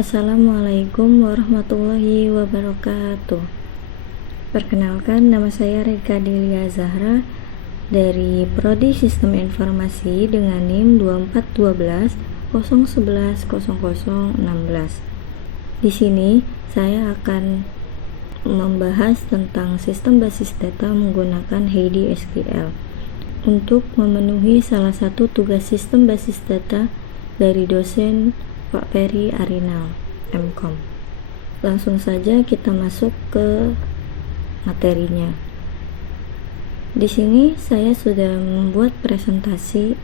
Assalamualaikum warahmatullahi wabarakatuh. Perkenalkan, nama saya Reka Delia Zahra dari Prodi Sistem Informasi dengan NIM 2412 011 0016. Di sini saya akan membahas tentang sistem basis data menggunakan Heidi SQL untuk memenuhi salah satu tugas sistem basis data dari dosen Pak Peri Arinal, MKom. Langsung saja kita masuk ke materinya. Di sini saya sudah membuat presentasi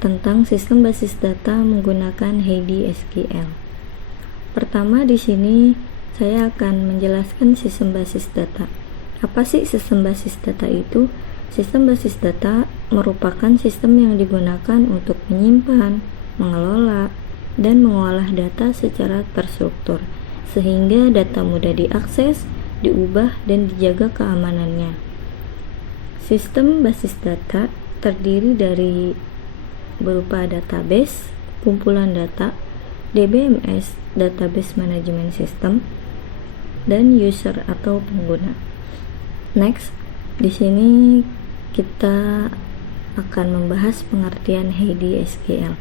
tentang sistem basis data menggunakan Heidi SQL. Pertama, di sini saya akan menjelaskan sistem basis data. Apa sih sistem basis data itu? Sistem basis data merupakan sistem yang digunakan untuk menyimpan, mengelola, dan mengolah data secara terstruktur, sehingga data mudah diakses, diubah, dan dijaga keamanannya. Sistem basis data terdiri dari berupa database, kumpulan data, DBMS, Database Management System, dan user atau pengguna. Next, di sini kita akan membahas pengertian Heidi SQL.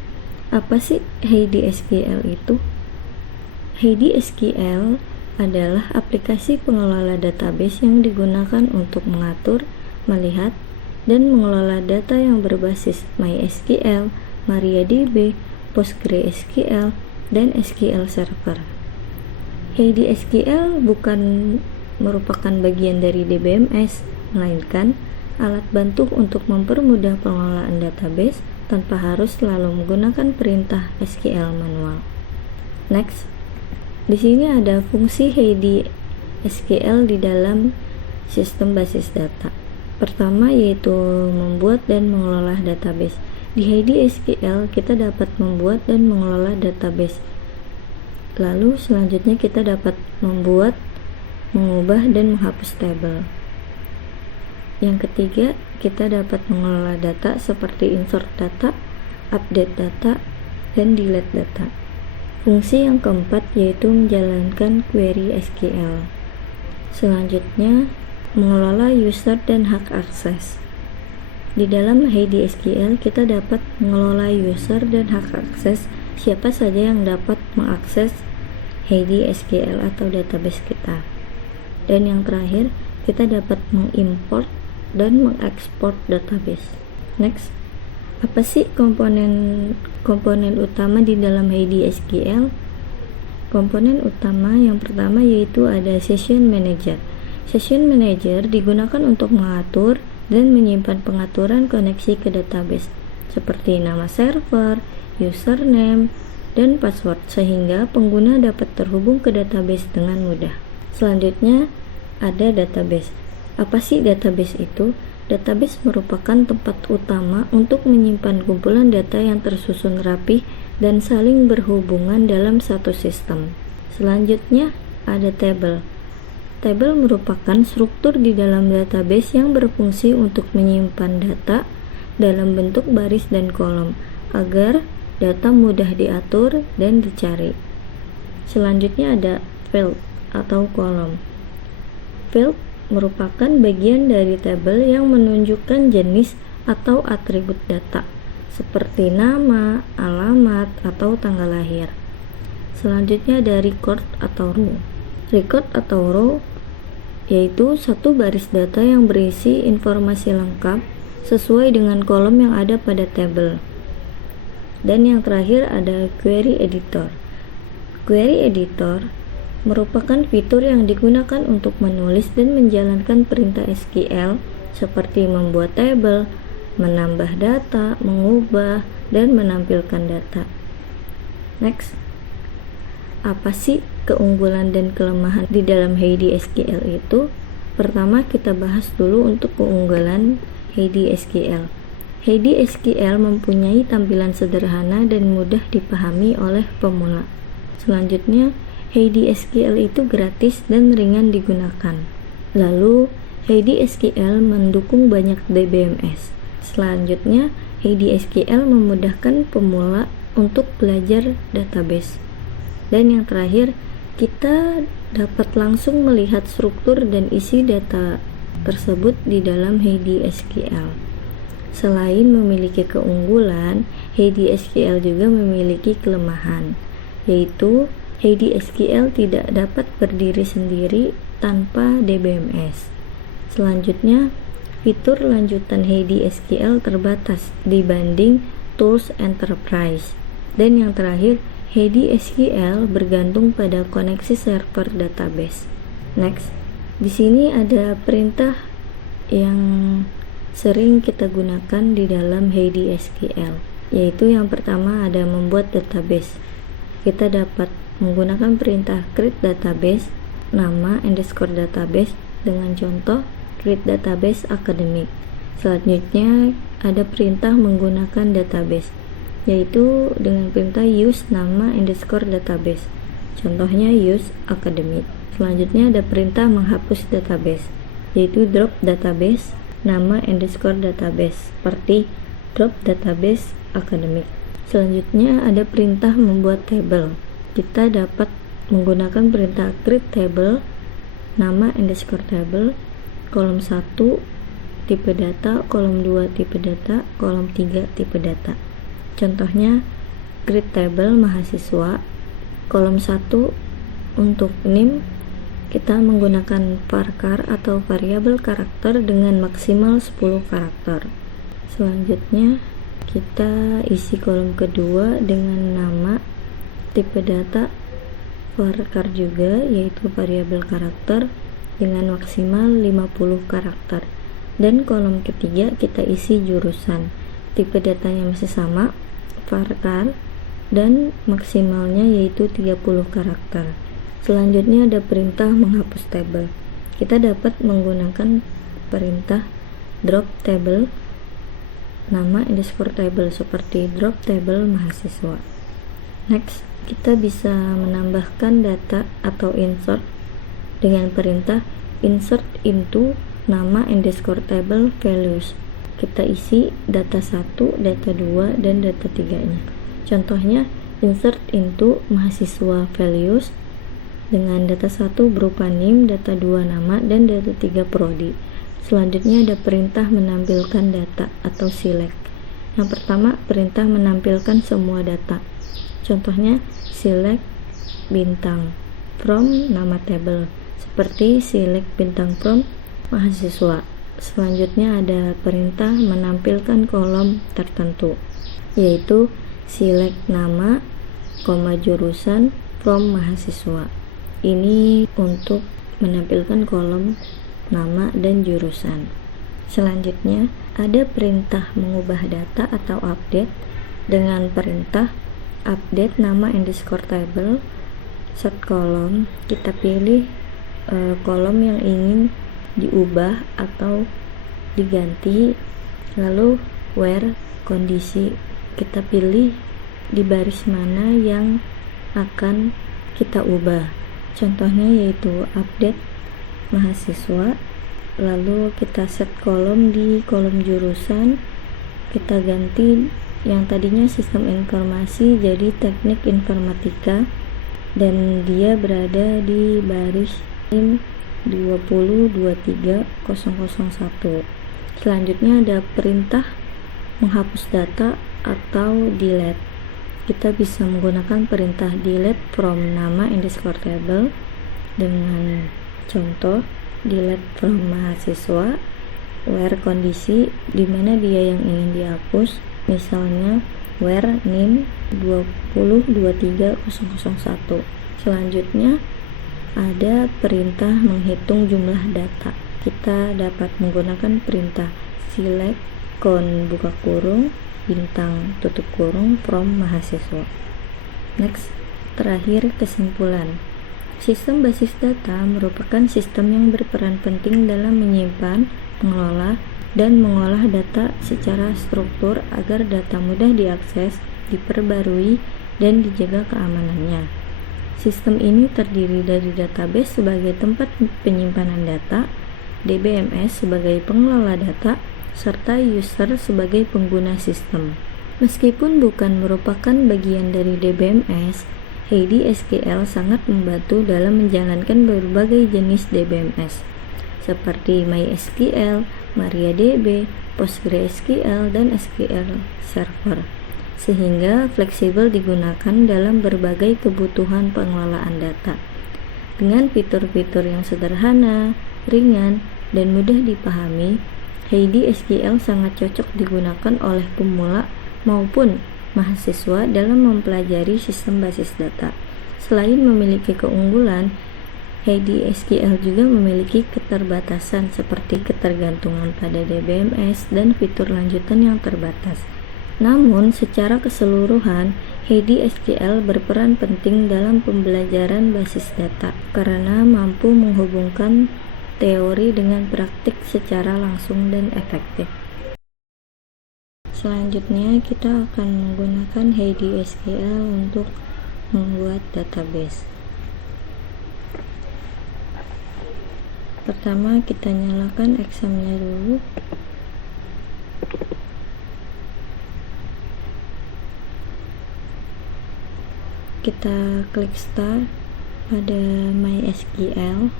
Apa sih Heidi SQL itu? Heidi SQL adalah aplikasi pengelola database yang digunakan untuk mengatur, melihat, dan mengelola data yang berbasis MySQL, MariaDB, PostgreSQL, dan SQL Server. Heidi SQL bukan merupakan bagian dari DBMS, melainkan alat bantu untuk mempermudah pengelolaan database tanpa harus selalu menggunakan perintah SQL manual. Next, di sini ada fungsi Heidi SQL di dalam sistem basis data. Pertama yaitu membuat dan mengelola database. Di Heidi SQL kita dapat membuat dan mengelola database. Lalu selanjutnya kita dapat membuat, mengubah, dan menghapus tabel. Yang ketiga, kita dapat mengelola data seperti insert data, update data, dan delete data. Fungsi yang keempat yaitu menjalankan query SQL. Selanjutnya, mengelola user dan hak akses. Di dalam Heidi SQL kita dapat mengelola user dan hak akses. Siapa saja yang dapat mengakses Heidi SQL atau database kita. Dan yang terakhir, kita dapat mengimport dan mengekspor database. Next, apa sih komponen utama di dalam Heidi SQL? Komponen utama yang pertama yaitu ada Session Manager. Session Manager digunakan untuk mengatur dan menyimpan pengaturan koneksi ke database seperti nama server, username, dan password sehingga pengguna dapat terhubung ke database dengan mudah. Selanjutnya ada database. Apa sih database itu? Database merupakan tempat utama untuk menyimpan kumpulan data yang tersusun rapi dan saling berhubungan dalam satu sistem. Selanjutnya ada table. Table merupakan struktur di dalam database yang berfungsi untuk menyimpan data dalam bentuk baris dan kolom agar data mudah diatur dan dicari. Selanjutnya ada field atau kolom. Field merupakan bagian dari tabel yang menunjukkan jenis atau atribut data seperti nama, alamat, atau tanggal lahir. Selanjutnya ada record atau row. Record atau row yaitu satu baris data yang berisi informasi lengkap sesuai dengan kolom yang ada pada tabel. Dan yang terakhir ada query editor. Query editor merupakan fitur yang digunakan untuk menulis dan menjalankan perintah SQL seperti membuat tabel, menambah data, mengubah, dan menampilkan data. Next, apa sih keunggulan dan kelemahan di dalam Heidi SQL itu? Pertama, kita bahas dulu untuk keunggulan Heidi SQL. Heidi SQL mempunyai tampilan sederhana dan mudah dipahami oleh pemula. Selanjutnya, Heidi SQL itu gratis dan ringan digunakan. Lalu, Heidi SQL mendukung banyak DBMS. Selanjutnya, Heidi SQL memudahkan pemula untuk belajar database. Dan yang terakhir, kita dapat langsung melihat struktur dan isi data tersebut di dalam HeidiSQL. Selain memiliki keunggulan, HeidiSQL juga memiliki kelemahan, yaitu HeidiSQL tidak dapat berdiri sendiri tanpa DBMS. Selanjutnya, fitur lanjutan HeidiSQL terbatas dibanding Tools Enterprise. Dan yang terakhir, HeidiSQL bergantung pada koneksi server database. Next, di sini ada perintah yang sering kita gunakan di dalam HeidiSQL, yaitu yang pertama ada membuat database. Kita dapat menggunakan perintah create database, nama underscore database dengan contoh create database academic. Selanjutnya ada perintah menggunakan database, yaitu dengan perintah use nama underscore database, contohnya use academic. Selanjutnya ada perintah menghapus database, yaitu drop database nama underscore database, seperti drop database academic. Selanjutnya ada perintah membuat table. Kita dapat menggunakan perintah create table nama underscore table, kolom 1 tipe data, kolom 2 tipe data, kolom 3 tipe data. Contohnya create table mahasiswa, kolom 1 untuk name kita menggunakan varchar atau variabel karakter dengan maksimal 10 karakter. Selanjutnya kita isi kolom kedua dengan nama, tipe data, varchar juga, yaitu variabel karakter dengan maksimal 50 karakter. Dan kolom ketiga kita isi jurusan, tipe datanya masih sama, varchar, dan maksimalnya yaitu 30 karakter. Selanjutnya ada perintah menghapus tabel. Kita dapat menggunakan perintah drop table nama underscore table, seperti drop table mahasiswa. Next, kita bisa menambahkan data atau insert dengan perintah insert into nama underscore table values. Kita isi data 1, data 2, dan data 3-nya. Contohnya insert into mahasiswa values dengan data 1 berupa NIM, data 2 nama, dan data 3 prodi. Selanjutnya ada perintah menampilkan data atau select. Yang pertama, perintah menampilkan semua data. Contohnya select bintang from nama table, seperti select bintang from mahasiswa. Selanjutnya ada perintah menampilkan kolom tertentu, yaitu select nama, jurusan from mahasiswa. Ini untuk menampilkan kolom nama dan jurusan. Selanjutnya ada perintah mengubah data atau update dengan perintah update nama underscore table set kolom. Kita pilih kolom yang ingin diubah atau diganti, lalu where kondisi, kita pilih di baris mana yang akan kita ubah. Contohnya yaitu update mahasiswa, lalu kita set kolom di kolom jurusan, kita ganti yang tadinya sistem informasi jadi teknik informatika, dan dia berada di baris 2023001. Selanjutnya ada perintah menghapus data atau delete. Kita bisa menggunakan perintah delete from nama underscore table dengan contoh delete from mahasiswa, where kondisi di mana dia yang ingin dihapus, misalnya where name 2023001. Selanjutnya ada perintah menghitung jumlah data. Kita dapat menggunakan perintah select buka kurung bintang tutup kurung from mahasiswa. Next, terakhir kesimpulan. Sistem basis data merupakan sistem yang berperan penting dalam menyimpan, mengelola, dan mengolah data secara struktur agar data mudah diakses, diperbarui, dan dijaga keamanannya. Sistem ini terdiri dari database sebagai tempat penyimpanan data, DBMS sebagai pengelola data, serta user sebagai pengguna sistem. Meskipun bukan merupakan bagian dari DBMS, Heidi SQL sangat membantu dalam menjalankan berbagai jenis DBMS seperti MySQL, MariaDB, PostgreSQL, dan SQL Server, sehingga fleksibel digunakan dalam berbagai kebutuhan pengelolaan data. Dengan fitur-fitur yang sederhana, ringan, dan mudah dipahami, Heidi SQL sangat cocok digunakan oleh pemula maupun mahasiswa dalam mempelajari sistem basis data. Selain memiliki keunggulan, Heidi SQL juga memiliki keterbatasan seperti ketergantungan pada DBMS dan fitur lanjutan yang terbatas. Namun, secara keseluruhan, Heidi SQL berperan penting dalam pembelajaran basis data karena mampu menghubungkan teori dengan praktik secara langsung dan efektif. Selanjutnya, kita akan menggunakan Heidi SQL untuk membuat database. Pertama, kita nyalakan examnya dulu. Kita klik start pada MySQL.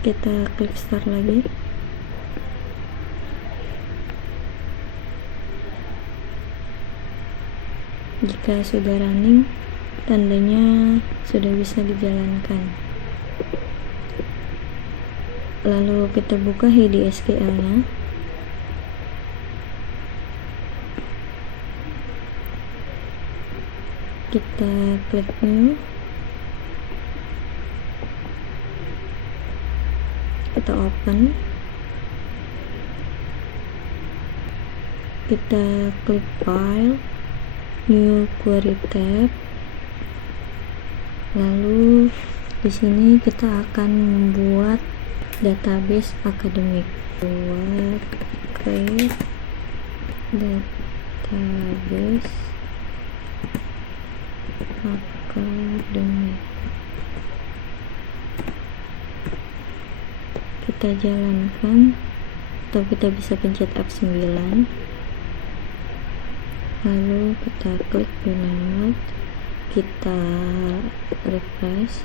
Kita klik start lagi. Jika sudah running, tandanya sudah bisa dijalankan. Lalu kita buka Heidi SQL-nya. Kita klik new. Kita open. Kita klik file, new query tab. Lalu di sini kita akan membuat database akademik. Create database akademik. Kita jalankan, atau kita bisa pencet F9, lalu kita klik download, kita refresh.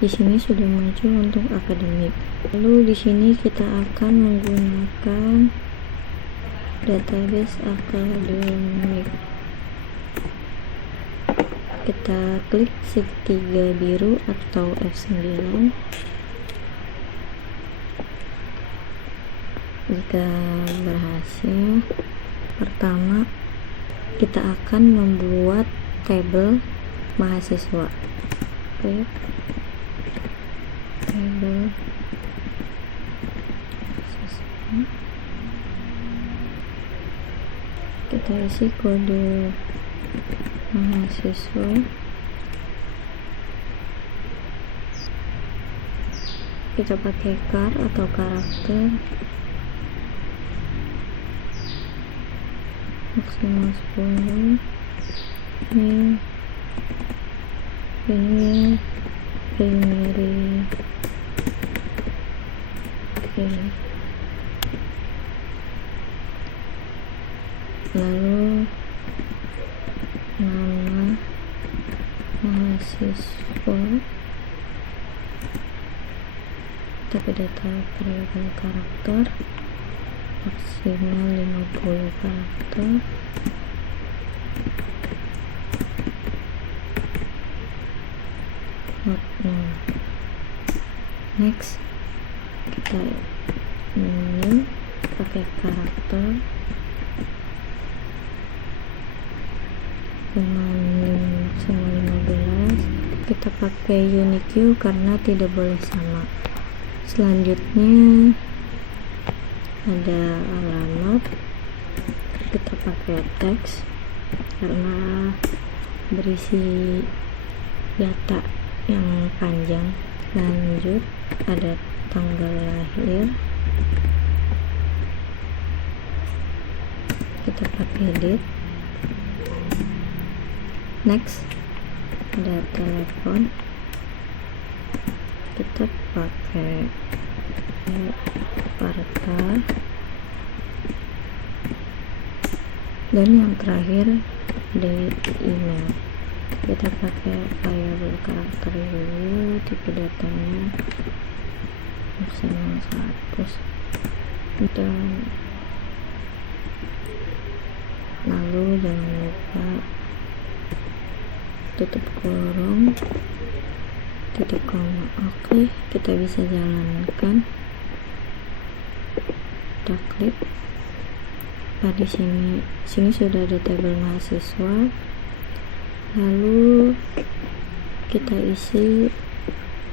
Di sini sudah muncul untuk akademik. Lalu di sini kita akan menggunakan database akademik. Kita klik segitiga biru atau F9. Jika berhasil, pertama kita akan membuat tabel mahasiswa. Oke, tabel mahasiswa. Kita isi kode mahasiswa. Kita pakai char atau karakter. Maksimal 10. Ini primary. Oke. Lalu nama mahasiswa, tapi data variabel karakter maksimal 50 karakter. Next, kita ini pakai karakter dengan maksimal 15. Kita pakai Unicue karena tidak boleh sama. Selanjutnya ada alamat, kita pakai teks karena berisi data yang panjang. Lanjut, ada tanggal lahir, kita pakai date. Next, ada telepon, kita pakai Parta. Dan yang terakhir di email, kita pakai variabel karakter dulu, tipe datanya maksimal 100, dan lalu jangan lupa tutup kurung, titik koma. Oke, kita bisa jalankan. Kita klik. Di sini sudah ada tabel mahasiswa, lalu kita isi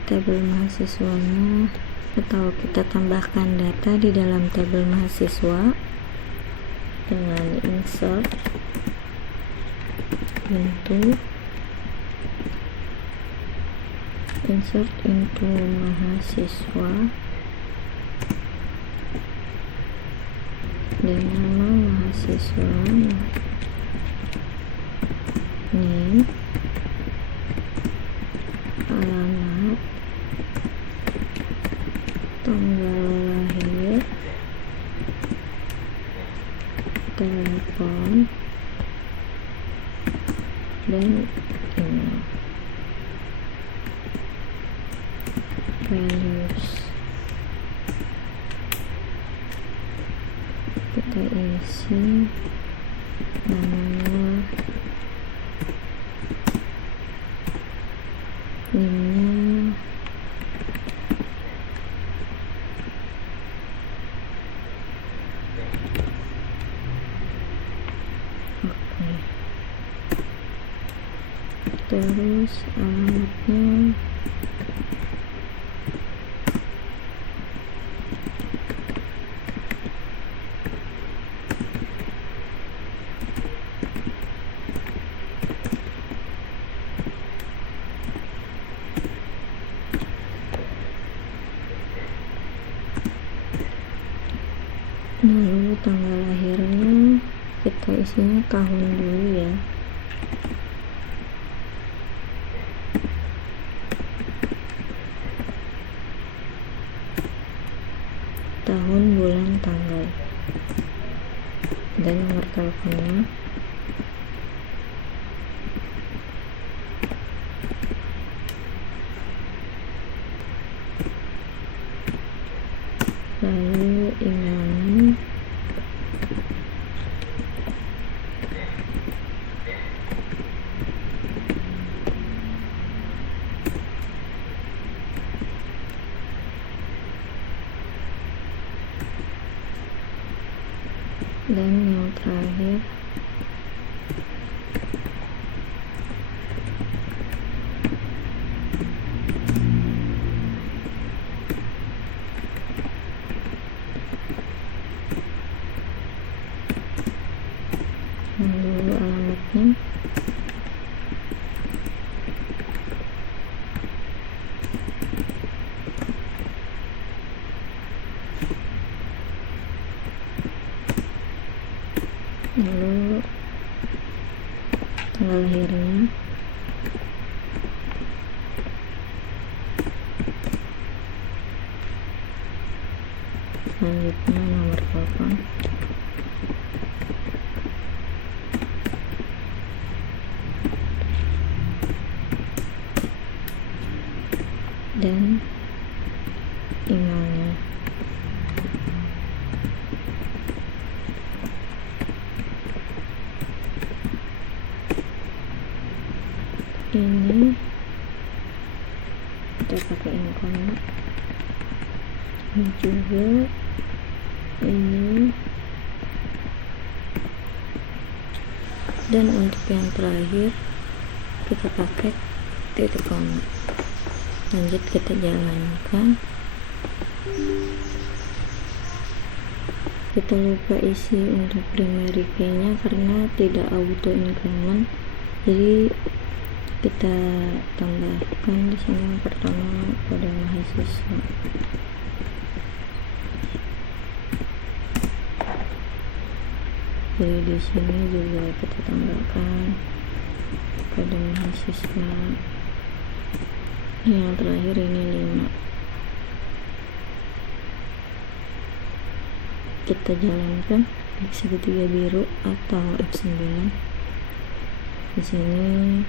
tabel mahasiswanya, atau kita tambahkan data di dalam tabel mahasiswa dengan insert into mahasiswa, dan nama mahasiswa, name, alamat, tanggal lahir, telepon, dan email. Values kita isi namanya, nimnya, oke. Terus alamatnya lalu tanggal lahirnya kita isinya tahun dulu ya. Tahun, bulan, tanggal, dan nomor teleponnya. Lalu emailnya, dan yang terakhir lalu alamatnya, lalu tanggal lahirnya, selanjutnya nomor telepon, dan emailnya. Ini kita pakai income, ini juga, ini, dan untuk yang terakhir kita pakai titik koma. Lanjut kita jalankan. Kita lupa isi untuk primary key nya karena tidak auto increment, jadi kita tambahkan di sini yang pertama pada mahasiswa. Jadi di sini juga kita tambahkan pada mahasiswa. Yang terakhir ini 5. Kita jalankan. segitiga biru atau F9. Di sini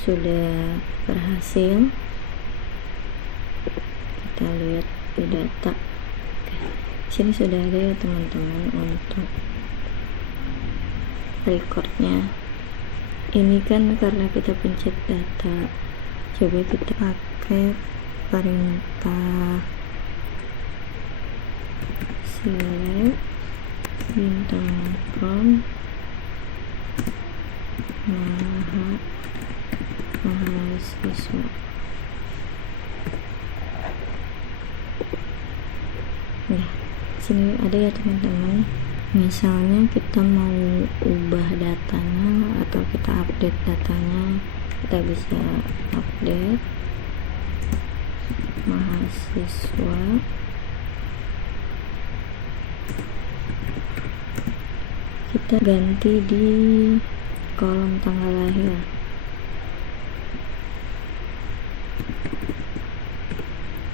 sudah berhasil. Kita lihat di data. Di sini sudah ada ya teman-teman untuk recordnya. Ini kan karena kita pencet data. Coba kita pakai perintah select bintang from mahasiswa. Ya, sini ada ya teman-teman. Misalnya kita mau ubah datanya atau kita update datanya, kita bisa update mahasiswa. Kita ganti di kolom tanggal lahir.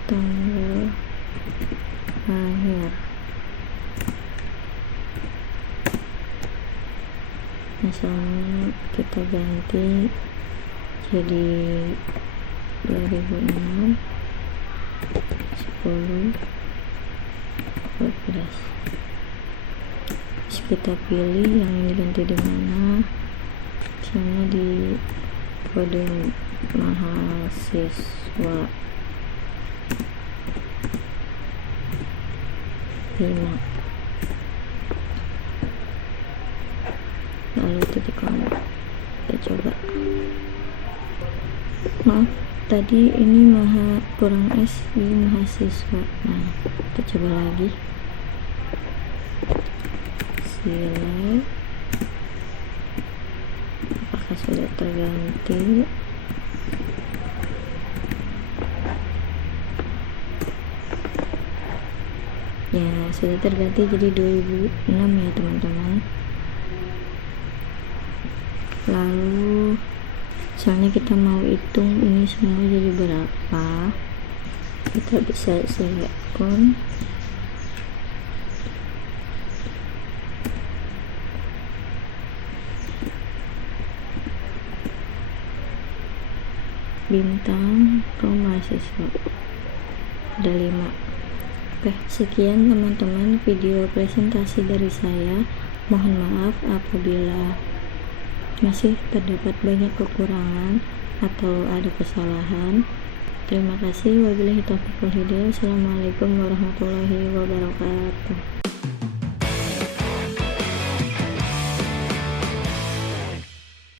Tanggal lahir. Misalnya kita ganti jadi 2006, 10, 12. Terus kita pilih yang ini diganti di mana. Misalnya di kode mahasiswa 5, lalu titik koma. Kita coba. Maaf, tadi ini kurang S di mahasiswa. Nah, kita coba lagi. Select. Apakah sudah terganti? Ya, sudah terganti jadi 2006 ya teman-teman. Lalu misalnya kita mau hitung ini semua jadi berapa, kita bisa select count. Bintang from mahasiswa ada 5. Oke, sekian teman-teman video presentasi dari saya. Mohon maaf apabila masih terdapat banyak kekurangan atau ada kesalahan. Terima kasih. Wabillahi taufiq wal hidayah. Assalamualaikum warahmatullahi wabarakatuh.